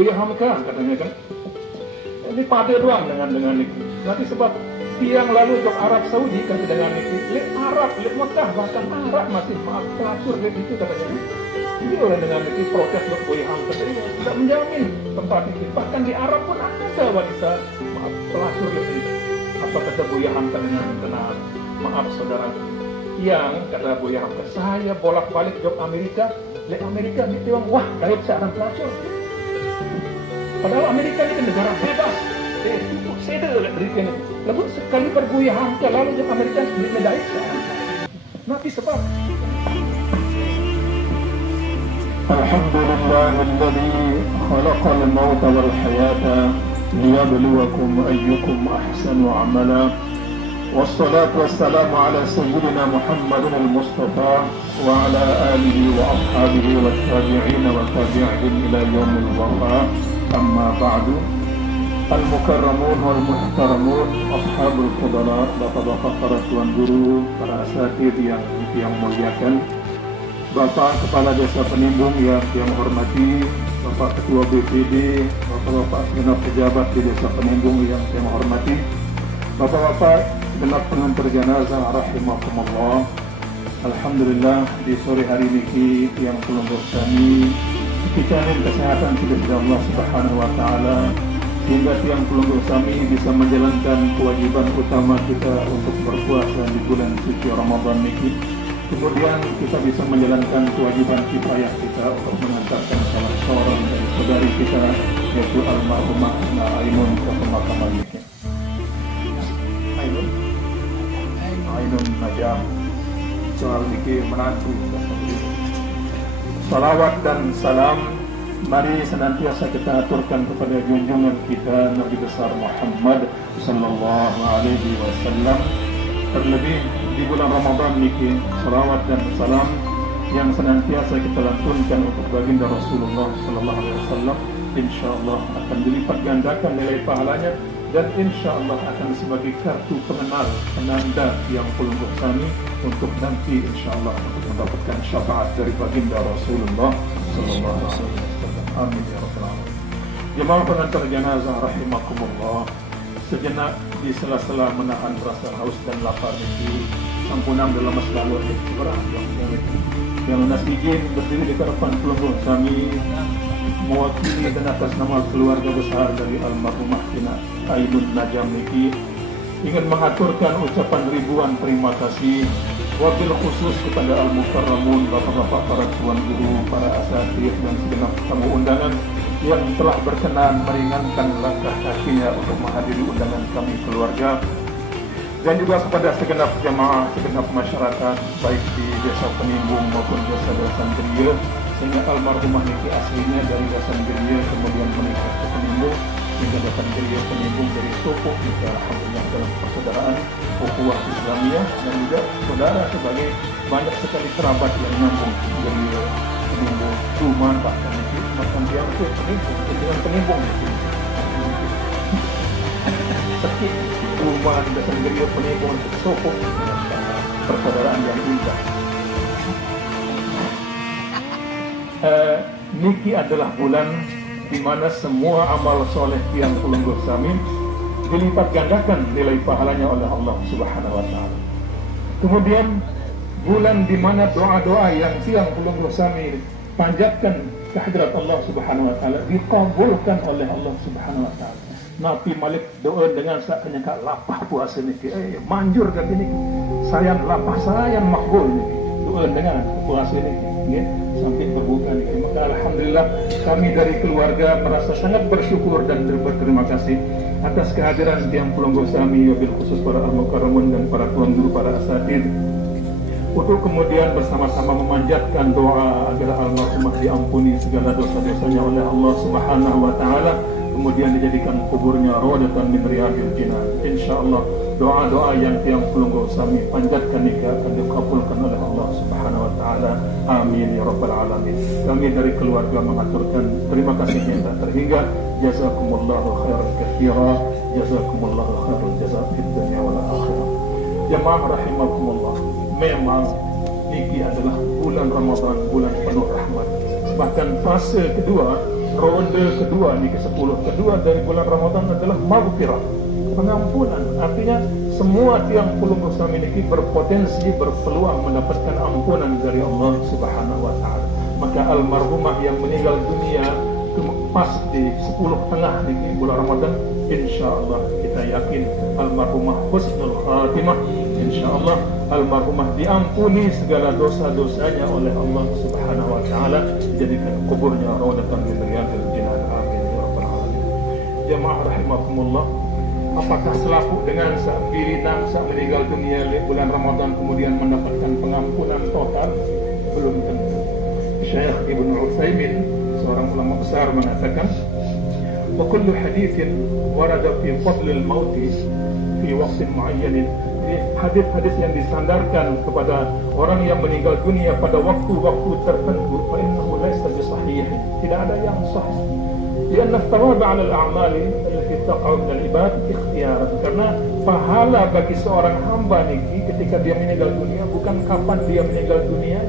Buya Hamka katanya kan. Ini pada doang dengan ini. Nanti sebab tiang lalu jok Arab Saudi kata dengan ini. Lek Arab, lek Mekah bahkan Arab masih maaf pelacur lek itu katanya. Jadi orang dengan ini protes jok Buya Hamka jadi tidak menjamin tempat ini. Bahkan di Arab pun ada wanita maaf pelacur lek itu. Apa kata Buya Hamka dengan tenang? Maaf saudara, yang kata Buya Hamka, saya bolak-balik jok Amerika. Lek Amerika ditiwang, wah kait seorang pelacur. Padahal Amerika ini negara bebas. Saya dah dari sini. Lalu sekali Buya Hamka lalu jok Amerika beri medai seorang. Nanti sebab. Alhamdulillahilladzi khalaqal mauta wal hayata liyabluwakum ayyukum ahsanu amala. والصلاة والسلام على سيدنا محمد المصطفى وعلى آله وأصحابه والتابعين والتابعين إلى يوم الوفاء. أما بعد المكرمون والمحترمون أصحاب الفضلاء bapak-bapak para tuan guru, para asatidz yang muliakan, Bapak Kepala Desa Penimbung yang hormati, Bapak Ketua BPD, Bapak-bapak segenap pejabat di Desa Penimbung yang hormati, Bapak-bapak genap pengantar jenazah rahimakumullah. Alhamdulillah di sore hari ini yang belum bersami kita kesehatan tidak Allah Subhanahu wa taala sehingga yang belum bersami bisa menjalankan kewajiban utama kita untuk berpuasa di bulan suci Ramadan ini. Kemudian kita bisa menjalankan kewajiban kifayah kita untuk mengantarkan salah seorang dari saudari kita yaitu almarhumah Ainun ke pemakaman ini. Ainun Najam soal niki menantu. Salawat dan salam mari senantiasa kita aturkan kepada junjungan kita Nabi besar Muhammad sallallahu alaihi wasallam. Terlebih di bulan Ramadan niki salawat dan salam yang senantiasa kita lantunkan untuk baginda Rasulullah sallallahu alaihi wasallam insyaallah akan dilipat gandakan nilai pahalanya dan insya Allah akan sebagai kartu pengenal penanda yang belum bersami untuk nanti insya Allah untuk mendapatkan syafaat dari baginda Rasulullah Sallallahu Alaihi Wasallam. Amin ya Rabbal Alamin. Jemaah pengantar jenazah rahimakumullah, sejenak di sela-sela menahan rasa haus dan lapar ini sampunang dalam masalah ikhtirah yang nasijin berdiri di hadapan pelungguh kami mewakili dan atas nama keluarga besar dari almarhumah Ainun Najam niki ingin mengaturkan ucapan ribuan terima kasih wabil khusus kepada al-mukarramun, bapak-bapak para tuan guru, para asatidz dan segenap tamu undangan yang telah berkenan meringankan langkah kakinya untuk menghadiri undangan kami keluarga, dan juga kepada segenap jemaah, segenap masyarakat baik di Desa Penimbung maupun desa-desa Geria, sehingga almarhumah niki aslinya dari Desa Geria kemudian menikah ke Penimbung hingga Desa Geria Penimbung dari Sopok juga alhamdulillah dalam persaudaraan ukhuwah Islamiyah, dan juga saudara sebagai banyak sekali kerabat yang nyambung dari Penimbung Tuman bahkan niki bahkan dia itu Penimbung dengan Penimbung niki sekit Tuman Desa Geria Penimbung Sopok persaudaraan yang indah. Niki adalah bulan di mana semua amal soleh yang pelungguh samin dilipat gandakan nilai pahalanya oleh Allah Subhanahu wa taala. Kemudian bulan di mana doa-doa yang siang pelungguh samin panjatkan kehadirat Allah Subhanahu wa taala dikabulkan oleh Allah Subhanahu wa taala. Nabi Malik doa dengan sakanya kak lapah puasa niki manjur kan ini sayang lapah sayang makbul niki doa dengan puasa niki ya, sampai berbuka nih. Maka alhamdulillah kami dari keluarga merasa sangat bersyukur dan berterima kasih atas kehadiran tiang pelungguh kami, wabil khusus para al-mukarramun dan para tuan guru, para asatidz, untuk kemudian bersama-sama memanjatkan doa agar almarhumah diampuni segala dosa-dosanya oleh Allah Subhanahu wa taala, kemudian dijadikan kuburnya rawdatan min riyadil jinan. Insyaallah doa-doa yang tiang pelungguh kami panjatkan ini akan dikabulkan oleh Allah Subhanahu wa taala. Amin ya rabbal alamin. Kami dari keluarga mengaturkan terima kasih yang tak terhingga. Jazakumullahu khairan katsira. Jazakumullahu khairan jazaa fid dunya wal akhirah. Jemaah rahimakumullah, memang ini adalah bulan Ramadan, bulan penuh rahmat. Bahkan fase kedua ronde kedua nih ke-10 kedua dari bulan Ramadan adalah maghfirah, pengampunan. Artinya semua tiang pulung dosa miliki berpotensi berpeluang mendapatkan ampunan dari Allah Subhanahu wa taala. Maka almarhumah yang meninggal dunia pas di 10 tengah di bulan Ramadan, insyaallah kita yakin almarhumah husnul khatimah, insyaallah almarhumah diampuni segala dosa-dosanya oleh Allah Subhanahu wa taala, dijadikan kuburnya raudhatan min riyadil jinan, amin ya rabbal alamin. Jamaah rahimakumullah, apakah selaku dengan saat meninggal dunia di bulan Ramadan kemudian mendapatkan pengampunan total? Belum tentu. Syekh Ibnu Utsaimin, seorang ulama besar, mengatakan wa kullu haditsin warada fi fadlil mauti fi waqtin muayyanin. Hadis-hadis yang disandarkan kepada orang yang meninggal dunia pada waktu-waktu tertentu, fa innahu laysa bisahih, tidak ada yang sahih. Lianna thawab 'ala al-a'mali allati taqa'u min al-ibad ikhtiyaran, karena pahala bagi seorang hamba niki ketika dia meninggal dunia bukan kapan dia meninggal dunia,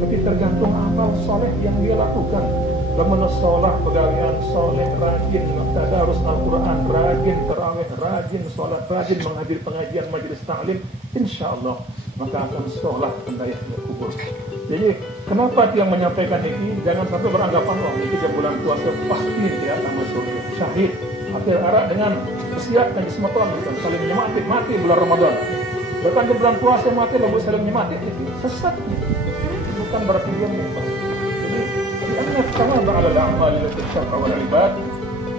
tapi tergantung amal soleh yang dia lakukan. Lamun sholat pegawaian soleh, rajin tadarus Al-Quran, rajin tarawih, rajin sholat, rajin menghadiri pengajian majelis ta'lim, insyaallah maka akan sholat pendayah kubur. Jadi kenapa dia menyampaikan ini? Jangan sampai beranggapan wah ini jam bulan puasa pasti dia akan masuk syahid. Akhir arah dengan kesiapan di semua tahun bukan saling mati bulan Ramadan. Bahkan di bulan puasa mati lalu saling mati, itu sesat. Bukan berarti dia mufas. Jadi karena thawab 'ala al-a'mal allati syar'a wal 'ibad,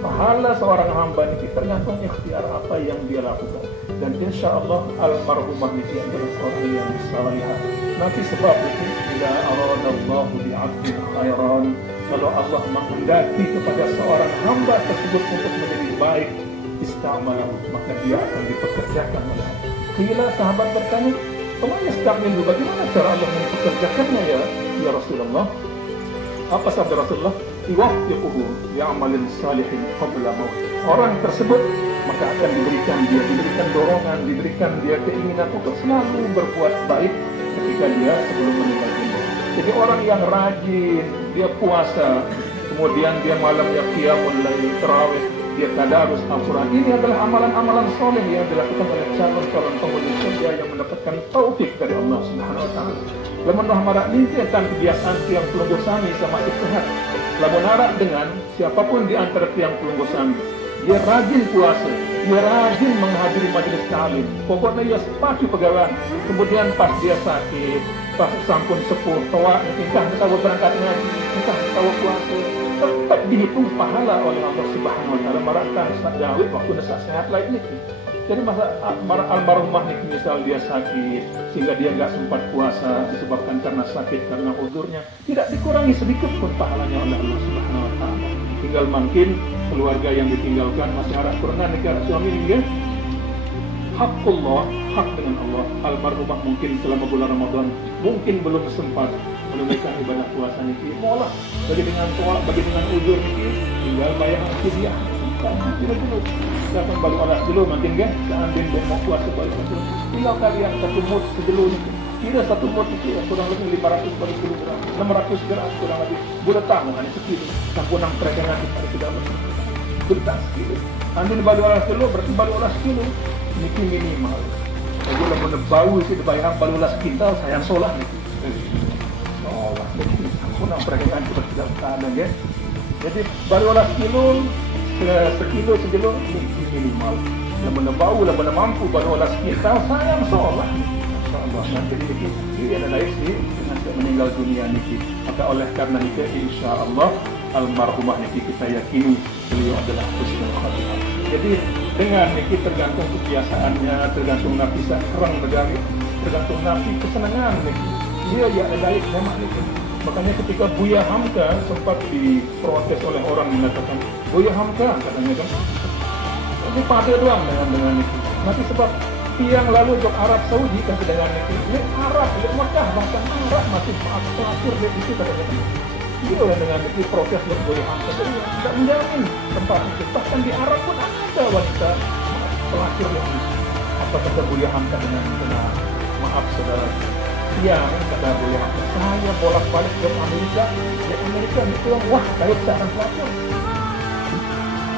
pahala seorang hamba ini tergantung ikhtiar apa yang dia lakukan. Dan insyaallah almarhumah itu adalah seorang yang salihah. Nanti sebab itu bila aradallahu bi'abdin khairan, kalau Allah menghendaki kepada seorang hamba tersebut untuk menjadi baik, istamalahu, maka dia akan dipekerjakan oleh Allah. Bila sahabat bertanya, bagaimana cara Allah mempekerjakannya ya Rasulullah? Apa sabda Rasulullah? Iwaffiquhu bi'amalin salihin qabla maut. Orang tersebut maka akan diberikan dorongan, diberikan dia keinginan untuk selalu berbuat baik ketika dia sebelum meninggal dunia. Jadi orang yang rajin, dia puasa, kemudian dia malamnya qiyamul lail, tarawih, dia tadarus Al-Quran, ini adalah amalan-amalan soleh yang dilakukan oleh calon-calon penghuni surga yang mendapatkan taufik dari Allah Subhanahu wa taala. Lamun rahmarak ningkiatan kebiasaan tiang pelunggusami sama sehat. Lamun harap dengan siapapun di antara tiang pelunggusami, dia rajin puasa, dia rajin menghadiri majelis ta'lim, pokoknya dia sepatu pegawai. Kemudian pas dia sakit, pas sampun sepuh, tua, entah tahu berangkat ngaji, entah tahu puasa, tetap dihitung pahala oleh Allah Subhanahu wa taala. Marakan Dawud waktu nasa sehat lagi. Jadi masa almarhumah nih misal dia sakit sehingga dia nggak sempat puasa disebabkan karena sakit, karena uzurnya, tidak dikurangi sedikit pun pahalanya oleh Allah Subhanahu wa taala. Tinggal mungkin keluarga yang ditinggalkan masih harap pernah nikah suami hingga hakullah, hak dengan Allah. Almarhumah mungkin selama bulan Ramadan mungkin belum sempat menunaikan ibadah puasa niki, mola bagi dengan uzur niki tinggal bayar fidyah. Tidak dulu, datang balik olah dulu makin kan, seandainya mau puasa balik dulu. Tinggal kalian satu mut sedulu niki. Tidak satu mut itu kurang lebih 500 balik kilogram, 600 gram kurang lebih. Budak tamu kan segitu. Campuran peregangan itu tidak betul. Betul gitu. Andai balik olah dulu berarti balik olah dulu niki minimal. Jadi kalau menebau isi dibayar balik olah kintal sayang solah niki. Oh, campuran peregangan itu tidak ada ya. Jadi balik olah sekilo sejelur minimal. Lamun bau, lamun mampu baru olah kita sayang sholat. Insyaallah nanti ini adalah isi dengan meninggal dunia niki. Maka oleh karena itu insyaallah almarhumah niki kita yakini beliau adalah husnul khatimah. Jadi dengan niki tergantung kebiasaannya, tergantung nafisa kerang negari, tergantung nafi kesenangan niki. Dia ya baik memang niki. Makanya ketika Buya Hamka sempat diprotes oleh orang mengatakan Buya Hamka katanya kan ini pakai doang dengan itu. Nanti sebab tiang lalu ke Arab Saudi kasih dengan itu. Ini Arab, ini Mekah bahkan Arab masih pelacur di situ katanya. Itu yang dengan itu protes dari Buya Hamka. Jadi tidak menjamin tempat itu. Bahkan di Arab pun ada wanita pelacur yang apa kata Buya Hamka dengan maaf saudara. yang kata boleh saya bolak-balik ke Amerika. Di Amerika itu wah kayak seorang pelacur.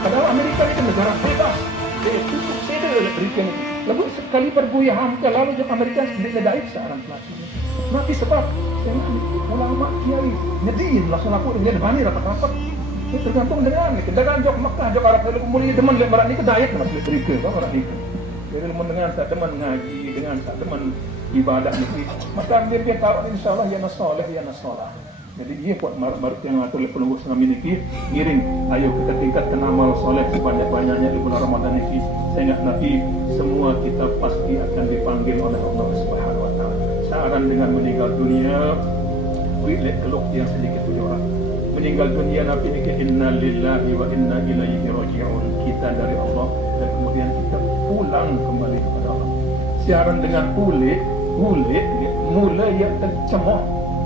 Padahal Amerika itu negara bebas. Dia tutup seda berikan. Lalu sekali berbuya hamka lalu di Amerika tidak ada seorang pelacur. Nanti sebab saya ulama kiai nyedin langsung aku dia bani rapat-rapat. Itu tergantung dengan kendaraan jok Mekah jok Arab lalu kemudian teman lebaran ini kedayat masih berikan kan orang itu. Jadi dengan tak teman ngaji dengan tak teman ibadah ini maka dia tahu insyaallah ya nasoleh ya nasolah. Jadi dia buat marut yang atur oleh penunggu senam ini ngiring ayo kita tingkatkan amal soleh sebanyak-banyaknya di bulan Ramadan ini. Saya ingat Nabi semua kita pasti akan dipanggil oleh Allah Subhanahu Wa Taala. Saran dengan meninggal dunia, wilayah keluk yang sedikit orang. Meninggal dunia Nabi ini inna lillahi wa inna ilaihi raji'un. Kita dari Allah dan kemudian kita pulang kembali kepada Allah. Siaran dengan mulai ia tercemoh,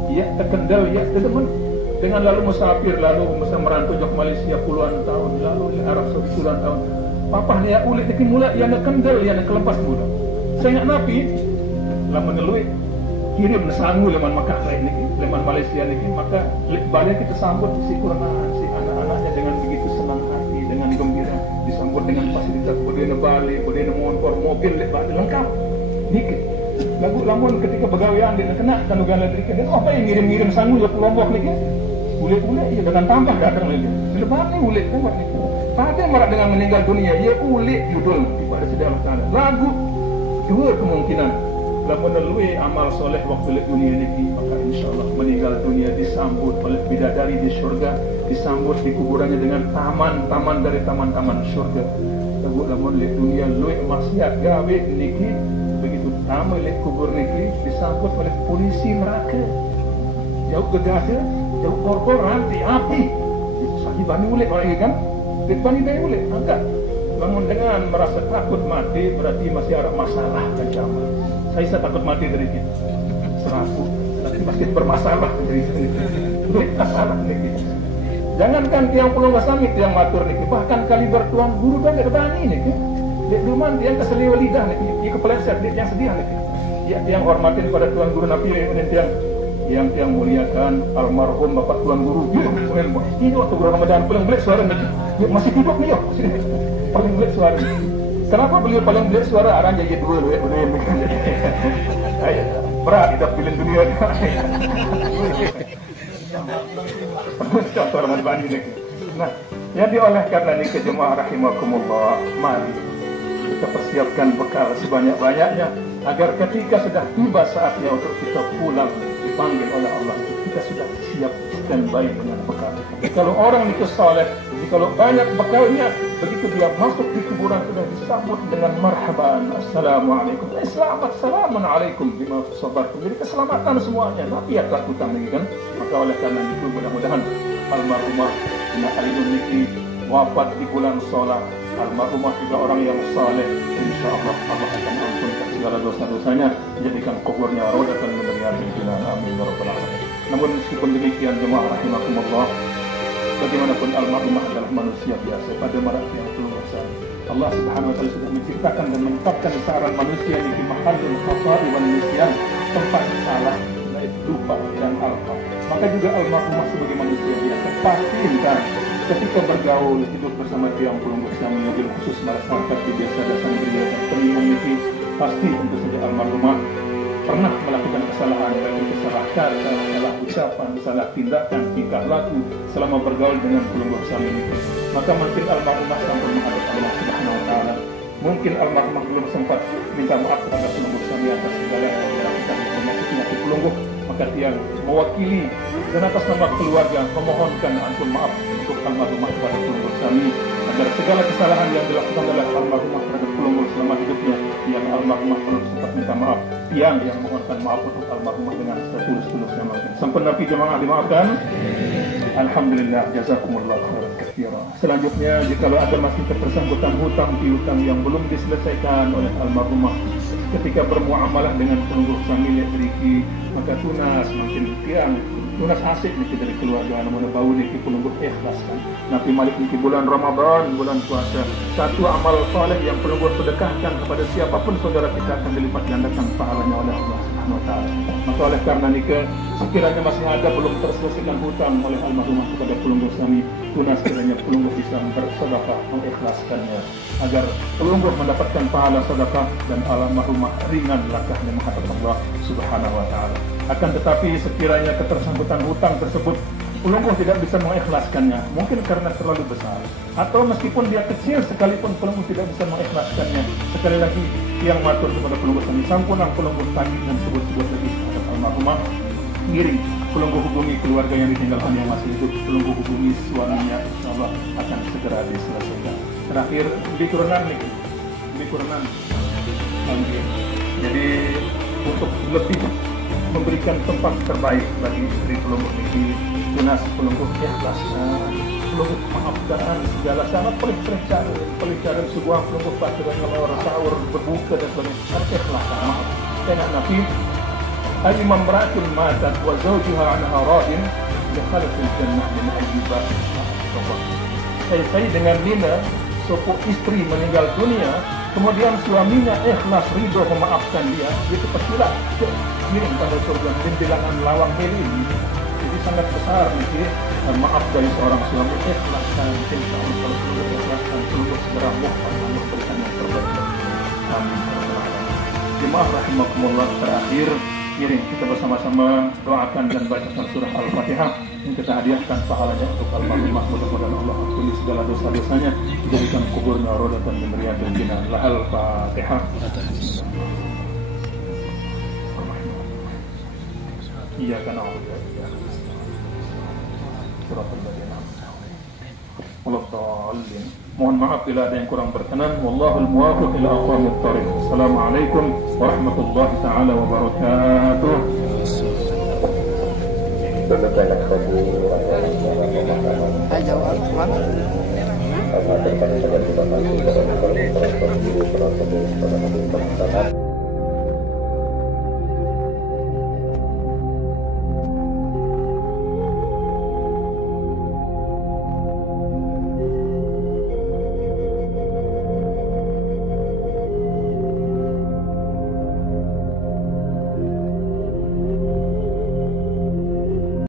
ia terkendal, ia terdemen. Dengan lalu musafir, lalu merantau ke Malaysia puluhan tahun, lalu di Arab Saudi puluhan tahun. Papa ni ya ulit ni mula ia nak kendal, ia nak kelepas mula. Saya ingat Nabi lama nelui kirim sangu leman Makkah lain ni, leman Malaysia ni, maka balik kita sambut si Quran, si anak-anaknya dengan begitu senang hati, dengan gembira, disambut dengan fasilitas boleh balik, boleh motor, mobil balik lengkap. Dikit. Lagu lamun ketika pegawaian dia kena dan negara dikit dan apa yang ngirim-ngirim sangu ya Lombok ni ulit-ulit ia dengan tambah datang lagi. Lepas ni ulit kan ni. Pada marak dengan meninggal dunia ia ulit judul kepada sedaya Allah Taala. Lagu dua kemungkinan. Lamun melalui amal soleh waktu di dunia ini maka insyaallah meninggal dunia disambut oleh bidadari di syurga, disambut di kuburannya dengan taman-taman dari taman-taman syurga. Lagu lamun di dunia luih maksiat gawe niki begitu tamu oleh kubur negeri disambut oleh polisi neraka. Jauh gegada, jauh korporan di api. Sakit bani ulit orang ini kan? Bani bani ulit angkat. Namun dengan merasa takut mati berarti masih ada masalah ancaman. Saya takut mati dari kita. Serapu, tapi masih bermasalah dari kita. Ulit masalah negeri. Jangankan tiang pulau Gasamit yang matur niki, bahkan kali bertuan guru dan ada bani niki. Dia duman dia keseliu lidah niki, dia kepeleset dia yang sedih niki. Dia yang hormatin pada tuan guru Nabi yang muliakan almarhum bapak tuan guru. Ini waktu bulan Ramadan paling belik suara niki. Dia masih hidup nih yo. Paling belik suara. Kenapa beliau paling belik suara? Arang jadi dua loh ya. Berat hidup pilih dunia. Contoh Ramadan ini. Nah, yang dioleh karena ini ke jemaah rahimakumullah, mari kita persiapkan bekal sebanyak-banyaknya agar ketika sudah tiba saatnya untuk kita pulang dipanggil oleh Allah kita sudah siap dan baik dengan bekal. Kalau orang itu soleh, kalau banyak bekalnya, begitu dia masuk di kuburan sudah disambut dengan marhaban, assalamualaikum, selamat, assalamualaikum bima sabartum. Jadi keselamatan semuanya. Nabi ya takutan lagi kan. Maka oleh karena itu mudah-mudahan almarhumah Ina Ainun Niki wafat di bulan sholat. Almarhumah juga orang yang saleh, insyaallah Allah akan ampunkan segala dosa-dosanya, jadikan kuburnya raudhatan min riyadil jinan, amin ya rabbal alamin. Namun meskipun demikian jemaah rahimakumullah, bagaimanapun almarhumah adalah manusia biasa pada marak yang berdosa. Allah Subhanahu wa taala sudah menciptakan dan menetapkan seorang manusia di mahallul khata'i wal nisyan, tempat salah, lupa dan alfa. Maka juga almarhumah sebagai manusia biasa pasti entah ketika bergaul hidup bersama tiang pulung bersama mobil khusus masyarakat di desa Dasan Beria dan Peninggung ini pasti tentu saja almarhumah pernah melakukan kesalahan, baik salah kata, salah ucapan, salah tindakan, tingkah laku selama bergaul dengan pulung bersama ini. Maka mungkin almarhumah sampai menghadap Allah Subhanahu wa taala. Mungkin almarhumah belum sempat minta maaf kepada pulung bersama atas segala yang dilakukan menyakiti hati pulungguh. Maka tiang mewakili dan atas nama keluarga memohonkan ampun maaf untuk almarhumah kepada pulungguh bersama agar segala kesalahan yang dilakukan oleh almarhumah terhadap pulungguh selama hidupnya yang almarhumah belum sempat minta maaf, yang mohonkan maaf untuk almarhumah dengan setulus-tulusnya mungkin. Sampai Nabi jemaah dimaafkan. Alhamdulillah, jazakumullah khairan katsira. Selanjutnya, jika ada masih terpersangkutan hutang piutang yang belum diselesaikan oleh almarhumah ketika bermuamalah dengan pulungguh sambil beriki, maka tunas mungkin tiang tunas asik niki dari keluarga namun bau niki pulungguh ikhlas kan. Nabi Malik niki bulan Ramadan, bulan puasa, satu amal saleh yang pulungguh sedekahkan kepada siapapun saudara kita akan dilipat gandakan pahalanya oleh Allah. Subhanahu wa taala. Maka oleh karena nikah, sekiranya masih ada belum terselesaikan hutang oleh almarhumah kepada pelungguh kami, tunas kiranya pelungguh bisa bersedekah mengikhlaskannya agar pelungguh mendapatkan pahala sedekah dan almarhumah ringan langkahnya menghadap Allah Subhanahu wa taala. Akan tetapi sekiranya ketersangkutan hutang tersebut pelungguh tidak bisa mengikhlaskannya, mungkin karena terlalu besar, atau meskipun dia kecil sekalipun pelungguh tidak bisa mengikhlaskannya, sekali lagi yang matur kepada pelungguh kami, sampunang pelungguh tagih dan sebut-sebut lagi terhadap almarhumah, ngiring pelungguh hubungi keluarga yang ditinggalkan yang masih hidup, pelungguh hubungi suaminya, insyaallah akan segera diselesaikan. Terakhir, dikurangan lagi. Jadi untuk lebih memberikan tempat terbaik bagi istri pelungguh ini, tunas pelungguh ikhlaskan, pelungguh maafkan segala sangat pelicaran sebuah pelungguh pada ngelor sahur berbuka dan sebagainya, harus ikhlaskan maaf. Karena Nabi Ali mamra'atun matat wa zawjuha anha radin dakhalatil jannah min ayyi bab. Saya dengan Nina, suatu istri meninggal dunia, kemudian suaminya ikhlas ridho memaafkan dia, itu pastilah kirim pada surga dan bilangan lawang milim. Jadi sangat besar nih maaf dari seorang suami, ikhlaskan, insya Allah kalau perlu ikhlaskan, perlu segera muhafaz Allah berikan yang terbaik. Amin. Jemaah rahimakumullah, terakhir kirim kita bersama-sama doakan dan bacakan surah Al-Fatihah yang kita hadiahkan pahalanya untuk almarhumah, mudah-mudahan Allah ampuni segala dosa-dosanya, jadikan kuburnya rodatan min riyadil jinan. Lahal Fatihah. Iyyaka na'budu wa iyyaka nasta'in. Shiratal ladzina an'amta 'alaihim. Mohon maaf bila ada yang kurang berkenan. Wallahul muwaffiq ila aqwamit thoriq. Assalamualaikum warahmatullahi taala wabarakatuh. Ayo,